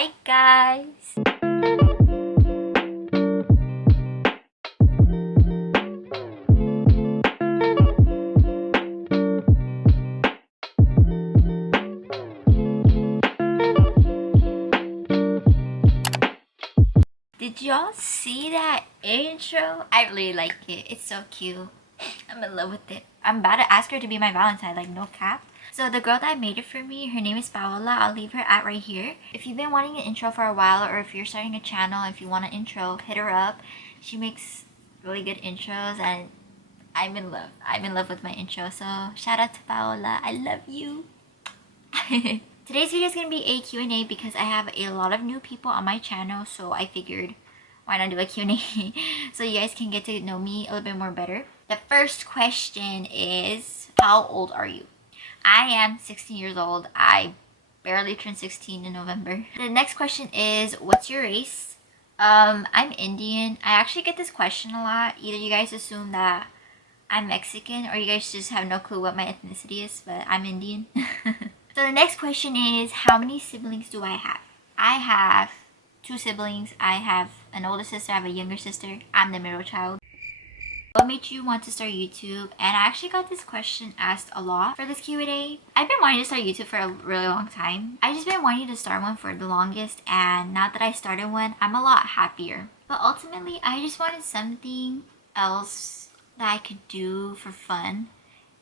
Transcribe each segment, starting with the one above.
Hi guys! Did y'all see that intro? I really like it. It's so cute. I'm in love with it. I'm about to ask her to be my Valentine, like no cap. So the girl that made it for me, her name is Paola. I'll leave her at right here. If you've been wanting an intro for a while, or if you're starting a channel, if you want an intro, hit her up. She makes really good intros and I'm in love. I'm in love with my intro. So shout out to Paola. I love you. Today's video is going to be a Q&A because I have a lot of new people on my channel. So I figured why not do a Q&A so you guys can get to know me a little bit more better. The first question is, how old are you? I am 16 years old. I barely turned 16 in November. The next question is, what's your race? I'm Indian. I actually get this question a lot. Either you guys assume that I'm Mexican or you guys just have no clue what my ethnicity is, but I'm Indian. So the next question is, how many siblings do I have? I have 2 siblings. I have an older sister, I have a younger sister. I'm the middle child. What made you want to start YouTube? And I actually got this question asked a lot for this Q&A. I've been wanting to start YouTube for a really long time. I've just been wanting to start one for the longest, and now that I started one, I'm a lot happier. But ultimately, I just wanted something else that I could do for fun.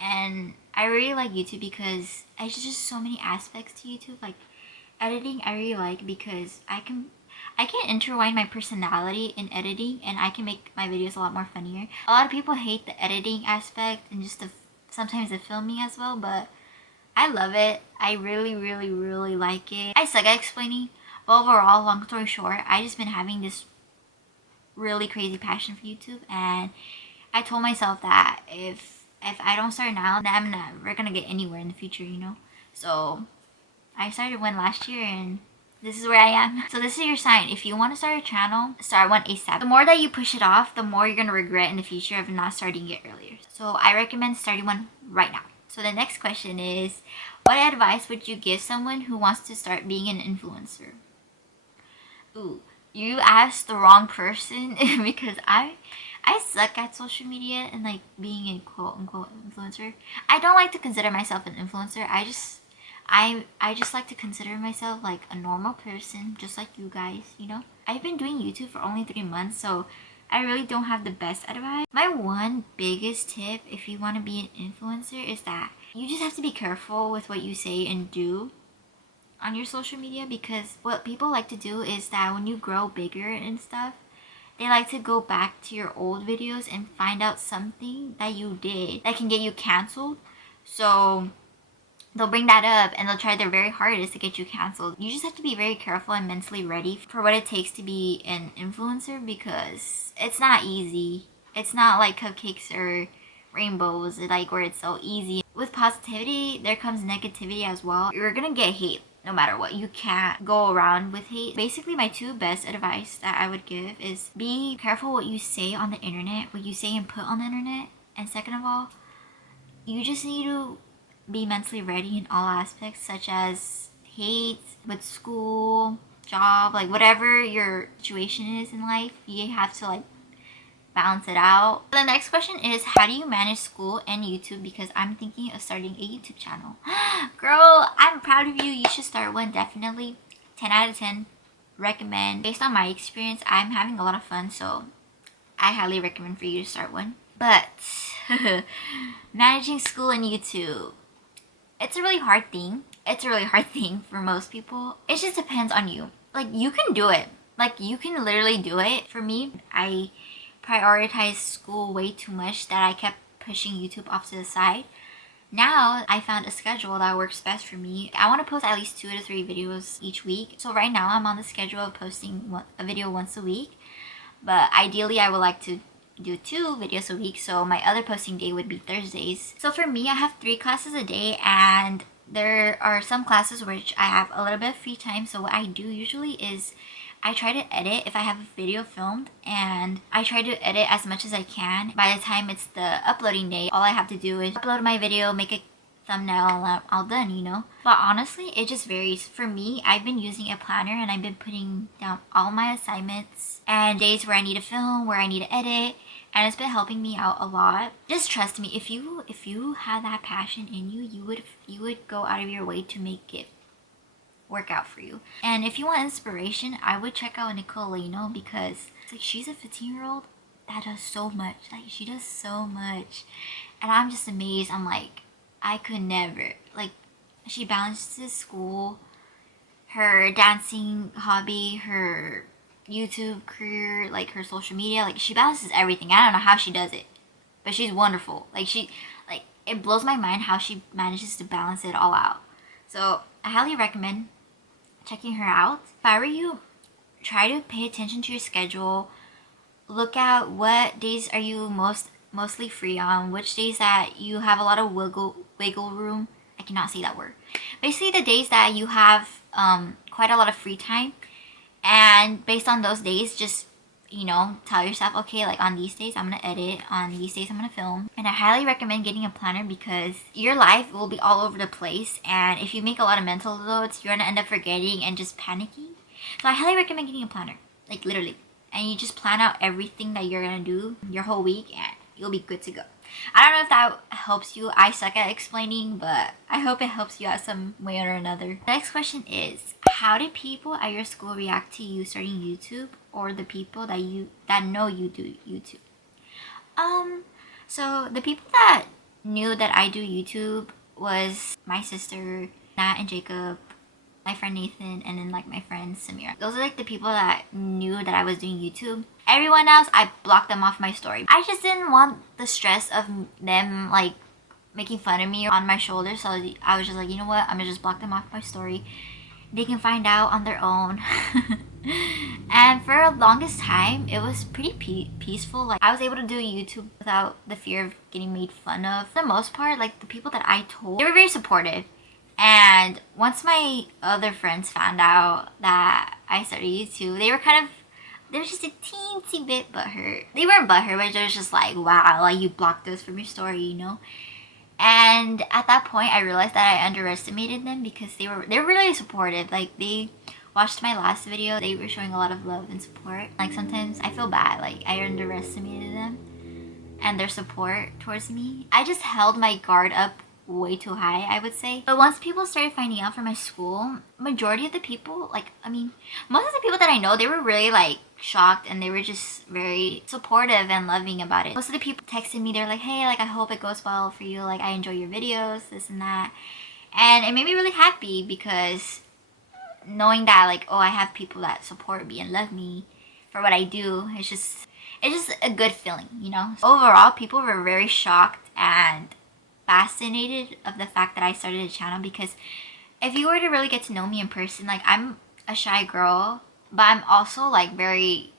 And I really like YouTube because there's just so many aspects to YouTube. Like editing, I really like because I can intertwine my personality in editing, and I can make my videos a lot more funnier. A lot of people hate the editing aspect and just sometimes the filming as well, but I love it. I really like it. I suck at explaining, but overall, long story short, I just been having this really crazy passion for YouTube, and I told myself that if I don't start now, then I'm never gonna get anywhere in the future, you know? So I started one last year, and this is where I am. So this is your sign. If you want to start a channel, start one ASAP. The more that you push it off, the more you're going to regret in the future of not starting it earlier. So I recommend starting one right now. So the next question is, what advice would you give someone who wants to start being an influencer? Ooh, you asked the wrong person because I suck at social media and like being a quote-unquote influencer. I don't like to consider myself an influencer. I just like to consider myself like a normal person, just like you guys, you know? I've been doing YouTube for only 3 months, so I really don't have the best advice. My one biggest tip if you want to be an influencer is that you just have to be careful with what you say and do on your social media, because what people like to do is that when you grow bigger and stuff, they like to go back to your old videos and find out something that you did that can get you canceled. So they'll bring that up and they'll try their very hardest to get you canceled. You just have to be very careful and mentally ready for what it takes to be an influencer, because it's not easy. It's not like cupcakes or rainbows, like where it's so easy. With positivity, there comes negativity as well. You're gonna get hate no matter what. You can't go around with hate. Basically, my 2 best advice that I would give is be careful what you say on the internet, what you say and put on the internet. And second of all, you just need to be mentally ready in all aspects, such as hate with school, job, like whatever your situation is in life, you have to like balance it out. The next question is, how do you manage school and YouTube? Because I'm thinking of starting a YouTube channel. Girl, I'm proud of you. You should start one, definitely. 10 out of 10 recommend. Based on my experience, I'm having a lot of fun, so I highly recommend for you to start one. But managing school and YouTube, it's a really hard thing. It's a really hard thing for most people. It just depends on you. Like, you can do it. Like, you can literally do it. For me, I prioritized school way too much that I kept pushing YouTube off to the side. Now, I found a schedule that works best for me. I want to post at least 2 to 3 videos each week. So right now, I'm on the schedule of posting a video once a week. But ideally, I would like to do 2 videos a week, so my other posting day would be Thursdays. So for me, I have 3 classes a day, and there are some classes which I have a little bit of free time. So what I do usually is I try to edit if I have a video filmed, and I try to edit as much as I can. By the time it's the uploading day, all I have to do is upload my video, make a thumbnail all done, you know. But honestly, it just varies. For me, I've been using a planner and I've been putting down all my assignments and days where I need to film, where I need to edit, and it's been helping me out a lot. Just trust me, if you had that passion in you, you would go out of your way to make it work out for you. And if you want inspiration, I would check out Nicole Leno, because it's like she's a 15-year-old that does so much. Like, she does so much, and I'm just amazed. I'm like, I could never. Like, she balances school, her dancing hobby, her YouTube career, like her social media. Like, she balances everything. I don't know how she does it, but she's wonderful. Like, it blows my mind how she manages to balance it all out. So I highly recommend checking her out. If I were you, try to pay attention to your schedule. Look at what days are you mostly free on, which days that you have a lot of wiggle room. I cannot say that word. Basically, the days that you have quite a lot of free time, and based on those days, just, you know, tell yourself, okay, like on these days I'm gonna edit, on these days I'm gonna film. And I highly recommend getting a planner, because your life will be all over the place, and if you make a lot of mental notes, you're gonna end up forgetting and just panicking. So I highly recommend getting a planner, like literally, and you just plan out everything that you're gonna do your whole week, and you'll be good to go. I don't know if that helps you. I suck at explaining, but I hope it helps you out some way or another. Next question is, how did people at your school react to you starting YouTube, or the people that know you do YouTube? So the people that knew that I do YouTube was my sister, Nat and Jacob, my friend Nathan, and then like my friend Samira. Those are like the people that knew that I was doing YouTube. Everyone else, I blocked them off my story. I just didn't want the stress of them like making fun of me on my shoulder, so I was just like, you know what, I'm gonna just block them off my story. They can find out on their own. And for the longest time, it was pretty peaceful. Like, I was able to do YouTube without the fear of getting made fun of. For the most part, like the people that I told, they were very supportive. And once my other friends found out that I started YouTube, they were just a teensy bit butthurt. They weren't butthurt, but they was just like, wow, like you blocked us from your story, you know? And at that point, I realized that I underestimated them, because they're really supportive. Like, they watched my last video. They were showing a lot of love and support. Like, sometimes I feel bad. Like, I underestimated them and their support towards me. I just held my guard up way too high, I would say. But once people started finding out from my school, majority of the people, most of the people that I know, they were really like shocked, and they were just very supportive and loving about it. Most of the people texted me, they're like, hey, like I hope it goes well for you, like I enjoy your videos, this and that. And it made me really happy, because knowing that like, oh, I have people that support me and love me for what I do, it's just a good feeling, you know? Overall, people were very shocked and fascinated of the fact that I started a channel, because if you were to really get to know me in person, like I'm a shy girl, but I'm also like very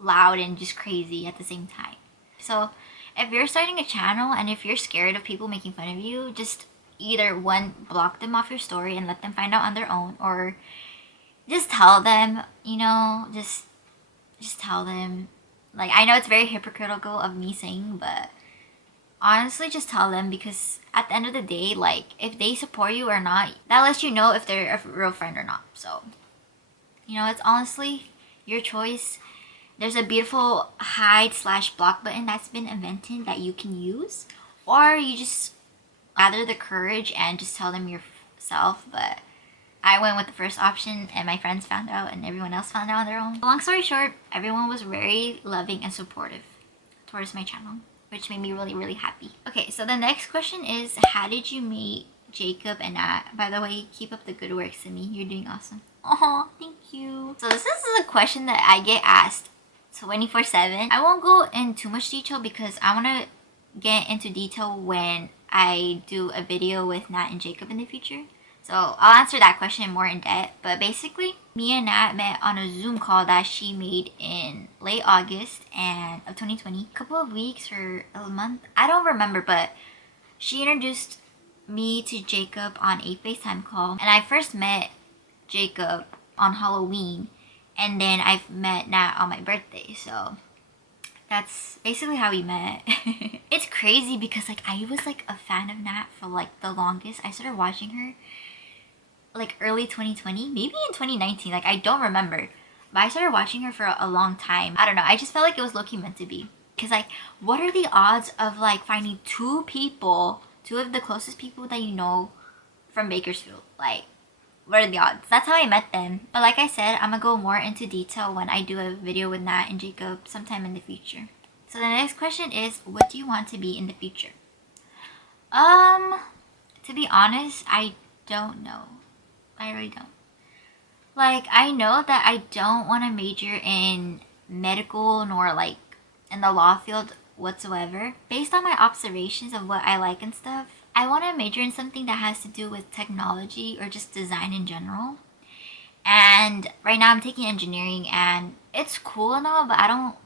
loud and just crazy at the same time. So if you're starting a channel and if you're scared of people making fun of you, just either one, block them off your story and let them find out on their own, or just tell them, you know, just tell them. Like, I know it's very hypocritical of me saying, but honestly, just tell them, because at the end of the day, like, if they support you or not, that lets you know if they're a real friend or not. So, you know, it's honestly your choice. There's a beautiful hide/block button that's been invented that you can use, or you just gather the courage and just tell them yourself. But I went with the first option, and my friends found out, and everyone else found out on their own. Long story short, everyone was very loving and supportive towards my channel, which made me really, really happy. Okay, so the next question is, how did you meet Jacob and Nat? By the way, keep up the good work, Simmi. You're doing awesome. Oh, thank you. So this is a question that I get asked 24/7. I won't go in too much detail, because I want to get into detail when I do a video with Nat and Jacob in the future. So I'll answer that question more in depth. But basically, me and Nat met on a Zoom call that she made in late August of 2020. A couple of weeks or a month, I don't remember, but she introduced me to Jacob on a FaceTime call. And I first met Jacob on Halloween, and then I've met Nat on my birthday. So That's basically how we met. It's crazy because like I was like a fan of Nat for like the longest. I started watching her like early 2020, maybe in 2019, like I don't remember. But I started watching her for a long time. I don't know, I just felt like it was low-key meant to be. Because like, what are the odds of like finding two of the closest people that you know from Bakersfield? Like, what are the odds? That's how I met them. But like I said, I'm gonna go more into detail when I do a video with Nat and Jacob sometime in the future. So the next question is, what do you want to be in the future? To be honest, I don't know. I really don't. Like, I know that I don't want to major in medical nor like in the law field whatsoever. Based on my observations of what I like and stuff, I want to major in something that has to do with technology or just design in general. And right now I'm taking engineering and it's cool and all, but I don't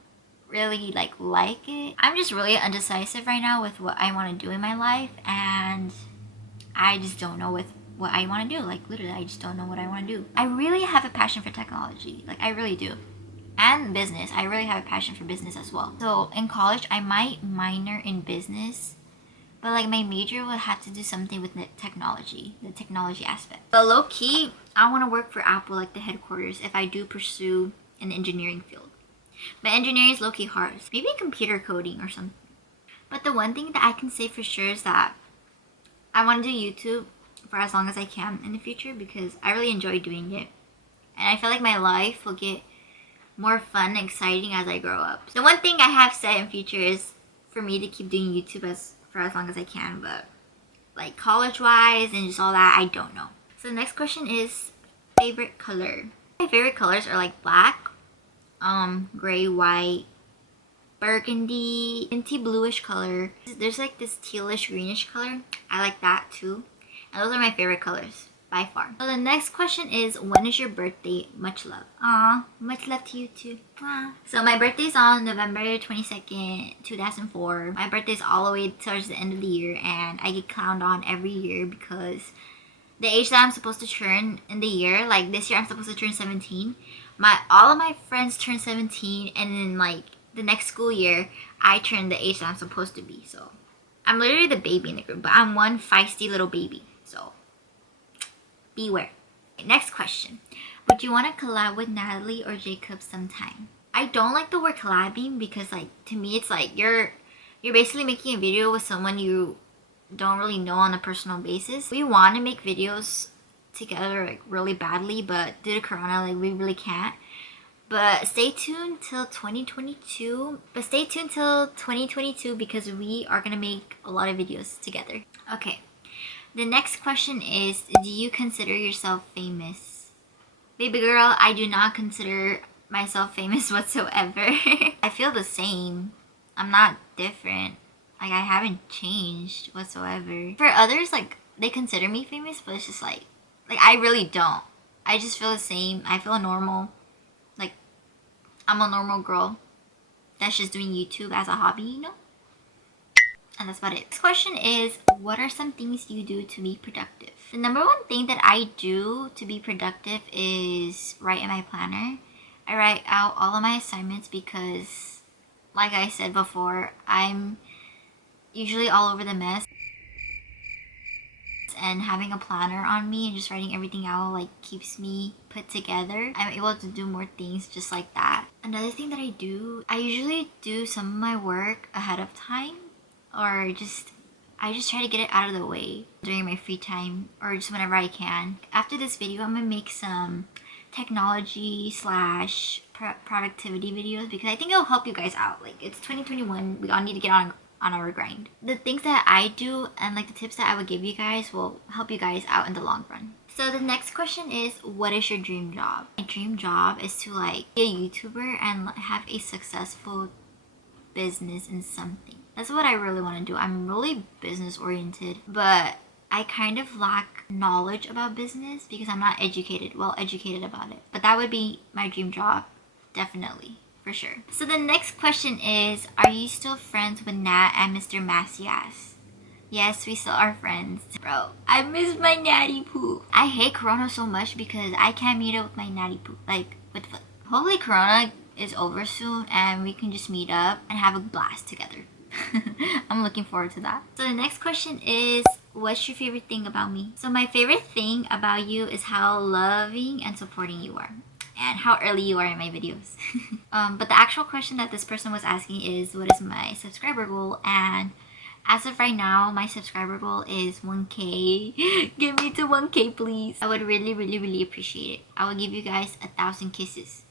really like it. I'm just really undecisive right now with what I want to do in my life, and I just don't know with what I want to do. Like, literally, I just don't know what I want to do. I really have a passion for technology. Like, I really do. And business. I really have a passion for business as well. So in college, I might minor in business, but like my major would have to do something with the technology aspect. But low key, I want to work for Apple, like the headquarters, if I do pursue an engineering field. But engineering is low key hard. Maybe computer coding or something. But the one thing that I can say for sure is that I want to do YouTube for as long as I can in the future because I really enjoy doing it. And I feel like my life will get more fun and exciting as I grow up. The one thing I have set in future is for me to keep doing YouTube for as long as I can, but like college-wise and just all that, I don't know. So the next question is favorite color. My favorite colors are like black, gray, white, burgundy, minty bluish color. There's like this tealish greenish color. I like that too. And those are my favorite colors by far. So the next question is, when is your birthday? Much love. Aw, much love to you too. Aww. So my birthday's on November 22nd, 2004. My birthday's all the way towards the end of the year, and I get clowned on every year because the age that I'm supposed to turn in the year, like this year I'm supposed to turn 17. All of my friends turn 17, and then like the next school year, I turn the age that I'm supposed to be. So I'm literally the baby in the group, but I'm one feisty little baby. So beware. Next question. Would you want to collab with Natalie or Jacob sometime? I don't like the word collabing because like to me it's like you're basically making a video with someone you don't really know on a personal basis. We want to make videos together like really badly, but due to Corona, like we really can't. But stay tuned till 2022. Because we are gonna make a lot of videos together. Okay. The next question is, do you consider yourself famous? Baby girl, I do not consider myself famous whatsoever. I feel the same. I'm not different. Like, I haven't changed whatsoever. For others, like, they consider me famous, but it's just like I really don't. I just feel the same. I feel normal. Like, I'm a normal girl that's just doing YouTube as a hobby, you know? And that's about it. This question is, what are some things you do to be productive? The number one thing that I do to be productive is write in my planner. I write out all of my assignments because, like I said before, I'm usually all over the mess. And having a planner on me and just writing everything out like keeps me put together. I'm able to do more things just like that. Another thing that I do, I usually do some of my work ahead of time, or I just try to get it out of the way during my free time or just whenever I can. After this video, I'm gonna make some technology slash productivity videos because I think it'll help you guys out. Like, it's 2021, we all need to get on our grind. The things that I do and like the tips that I would give you guys will help you guys out in the long run. So the next question is, what is your dream job? My dream job is to like be a YouTuber and have a successful business in something. That's what I really want to do. I'm really business oriented, but I kind of lack knowledge about business because I'm not well educated about it. But that would be my dream job, definitely. For sure. So the next question is, are you still friends with Nat and Mr. Macias? Yes, we still are friends. Bro, I miss my natty poop. I hate Corona so much because I can't meet up with my natty poop. Like, what the fuck? Hopefully Corona is over soon and we can just meet up and have a blast together. I'm looking forward to that. So the next question is, what's your favorite thing about me? So my favorite thing about you is how loving and supporting you are, and how early you are in my videos. But the actual question that this person was asking is, what is my subscriber goal? And as of right now, my subscriber goal is 1K. Get me to 1K, please. I would really appreciate it. I will give you guys 1,000 kisses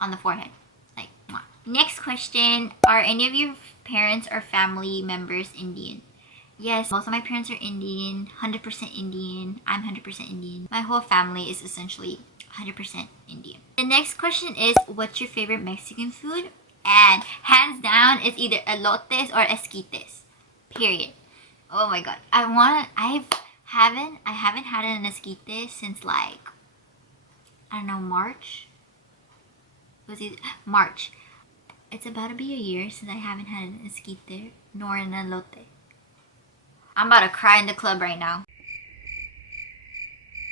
on the forehead. Like, mwah. Next question, are any of your parents or family members Indian? Yes, most of my parents are Indian, 100% Indian. I'm 100% Indian. My whole family is essentially 100% Indian. The next question is, what's your favorite Mexican food? And hands down, it's either elotes or esquites. Period. Oh my god. I haven't had an esquite since like, I don't know, March? Was it March? It's about to be a year since I haven't had an esquite nor an elote. I'm about to cry in the club right now.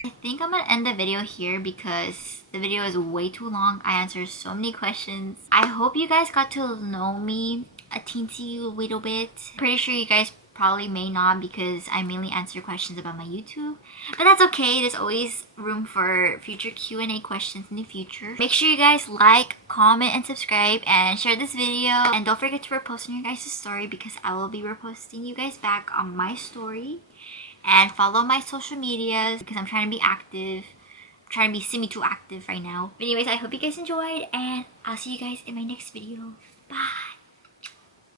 I think I'm gonna end the video here because the video is way too long. I answered so many questions. I hope you guys got to know me a teensy little bit. Pretty sure you guys probably may not because I mainly answer questions about my YouTube. But that's okay. There's always room for future Q&A questions in the future. Make sure you guys like, comment, and subscribe, and share this video. And don't forget to repost on your guys' story because I will be reposting you guys back on my story. And follow my social medias because I'm trying to be active. I'm trying to be semi too active right now. But anyways, I hope you guys enjoyed, and I'll see you guys in my next video. Bye!